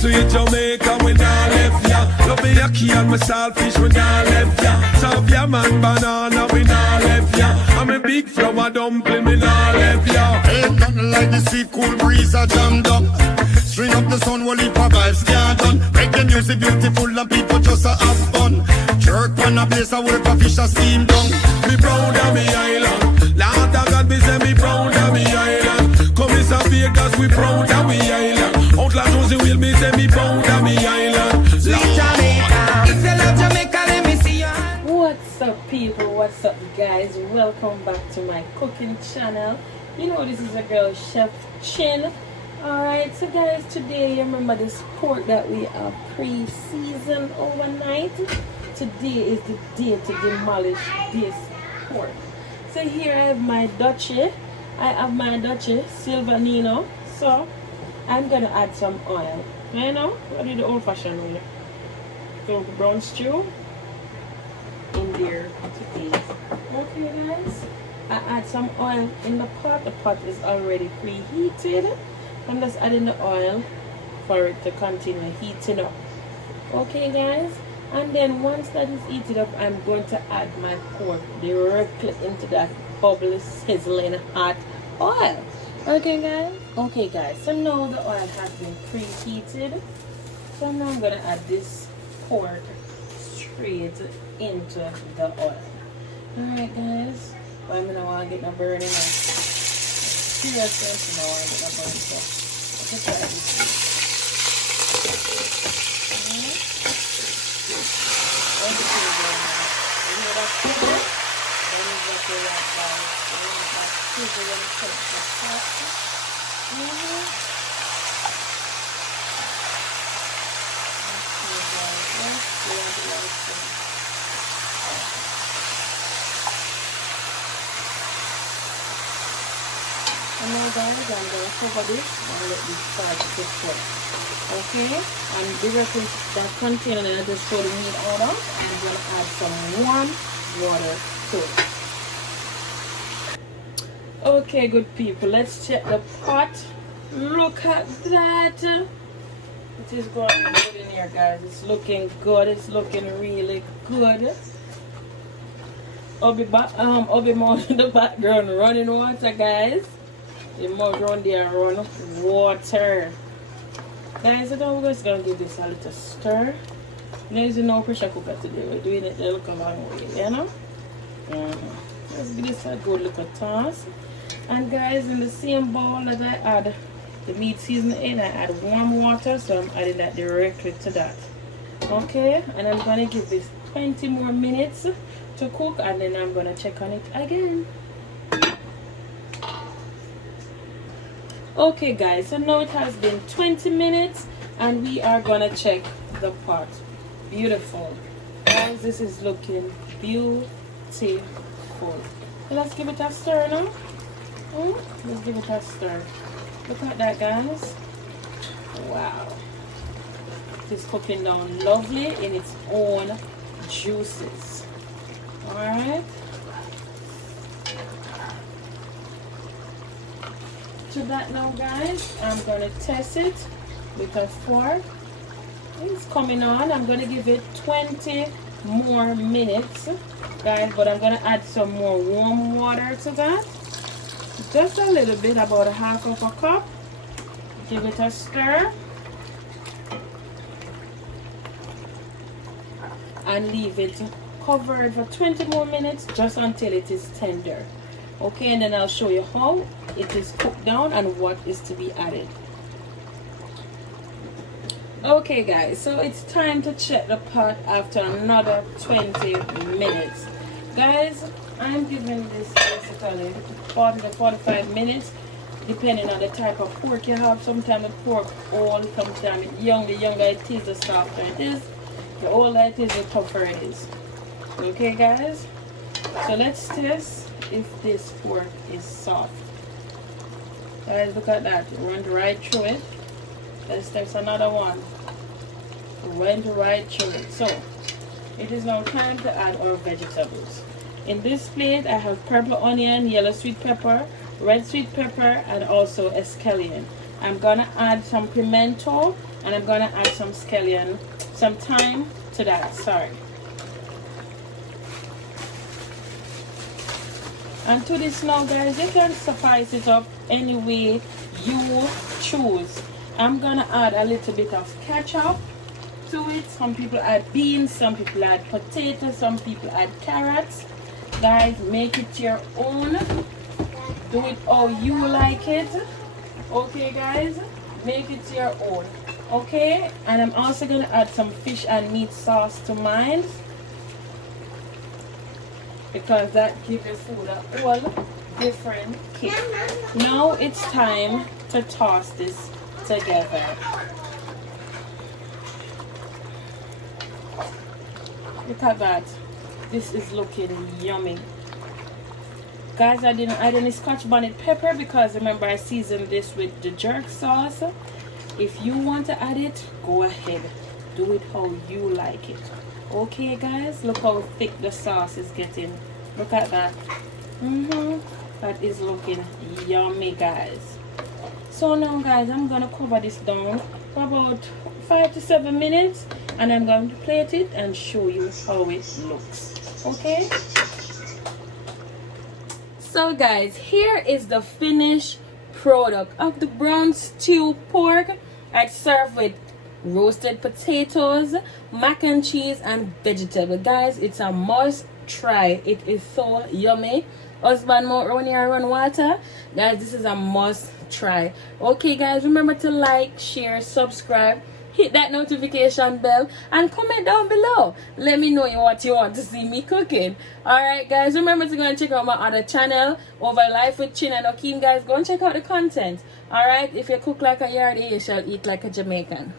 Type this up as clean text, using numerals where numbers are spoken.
Sweet Jamaica, we nah left ya. Love me yaki and my saltfish, we nah left ya. Serve ya man banana, we nah left ya. I'm a big flour dumpling, we nah left ya. Ain't nothing like the sea cool breeze a jammed up. String up the sun, while it vibes can't done. Make the music beautiful and people just a have fun. Jerk on a place I work a fish a steam down. Me proud of me island. Lord of God, me say me proud of me island. Come is a Vegas, we proud of me island. Outlaw Josie will me say me proud of me island. Sweet Jamaica, if you love Jamaica, let me see your hand. What's up, people? What's up, guys? Welcome back to my cooking channel. You know this is a girl, Chef Chin. Alright, so guys, today you remember this pork that we are pre-seasoned overnight. Today is the day to demolish this pork. So here I have my Dutchie. Silvanino. So I'm gonna add some oil. You know, I do the old-fashioned way. So brown stew in there today. Okay, guys. I add some oil in the pot. The pot is already preheated. I'm just adding the oil for it to continue heating up. Okay, guys. And then once that is heated up, I'm going to add my pork directly into that bubbly, sizzling hot oil. Okay, guys. Okay, guys. So now the oil has been preheated. So now I'm gonna add this pork straight into the oil. Alright, guys. But I'm gonna want to get my burning now. Seriously, I want to get my burning. So let's try this. And now, guys, I'm going to cover this and let this start to cook. Okay, and directly that container that I just poured the meat out of, I'm going to add some warm water to it. Okay, good people, let's check the pot. Look at that. It is going good in here, guys. It's looking good. It's looking really good. Obi mouth in the background running water, guys. The mouth around there run water. Guys, so we're just gonna give this a little stir. There is no pressure cooker today. We're doing it the look a long way, you know? Let's give this a good little toss. And guys, in the same bowl that I add the meat seasoning in, I add warm water, so I'm adding that directly to that. Okay, and I'm gonna give this 20 more minutes to cook, and then I'm gonna check on it again. Okay, guys, so now it has been 20 minutes and we are gonna check the pot. Beautiful, guys. This is looking beautiful. So let's give it a stir now. Let's give it a stir. Look at that, guys. Wow, it is cooking down lovely in its own juices. All right, to that now, guys, I'm gonna test it with a fork. It's coming on. I'm gonna give it 20 more minutes, guys, but I'm gonna add some more warm water to that, just a little bit, about a half of a cup. Give it a stir and leave it covered for 20 more minutes, just until it is tender. Okay, and then I'll show you how it is cooked down and what is to be added. Okay, guys, so it's time to check the pot after another 20 minutes. Guys, I'm giving this basically 40 to 45 minutes, depending on the type of pork you have. Sometimes the pork old, sometimes it's young. The younger it is, the softer it is. The older it is, the tougher it is. Okay, guys, so let's test if this pork is soft. Guys, look at that. It went right through it. Let's test another one. It went right through it. So it is now time to add our vegetables. In this plate I have purple onion, yellow sweet pepper, red sweet pepper, and also escallion. I'm gonna add some pimento And I'm gonna add some scallion, some thyme to that, sorry. And to this now, guys, you can spice it up any way you choose. I'm gonna add a little bit of ketchup to it. Some people add beans, some people add potatoes, some people add carrots. Guys, make it your own. Do it how you like it. Okay, guys, make it your own. Okay, and I'm also gonna add some fish and meat sauce to mine, because that gives your food a whole different kick. Now it's time to toss this together. Look at that. This is looking yummy. Guys, I didn't add any Scotch bonnet pepper because remember I seasoned this with the jerk sauce. If you want to add it, go ahead. Do it how you like it. Okay, guys, look how thick the sauce is getting. Look at that. That is looking yummy, guys. So now, guys, I'm gonna cover this down for about 5 to 7 minutes, and I'm going to plate it and show you how it looks. Okay, so guys, here is the finished product of the brown stew pork. I serve with roasted potatoes, mac and cheese, and vegetable. Guys, it's a must try. It is so yummy. Husband more run here run water. Guys, this is a must try. Okay, guys, remember to like, share, subscribe, hit that notification bell, and comment down below. Let me know what you want to see me cooking. Alright, guys, remember to go and check out my other channel over Life with Chin and Akeem. Guys, go and check out the content. Alright, if you cook like a yardie, you shall eat like a Jamaican.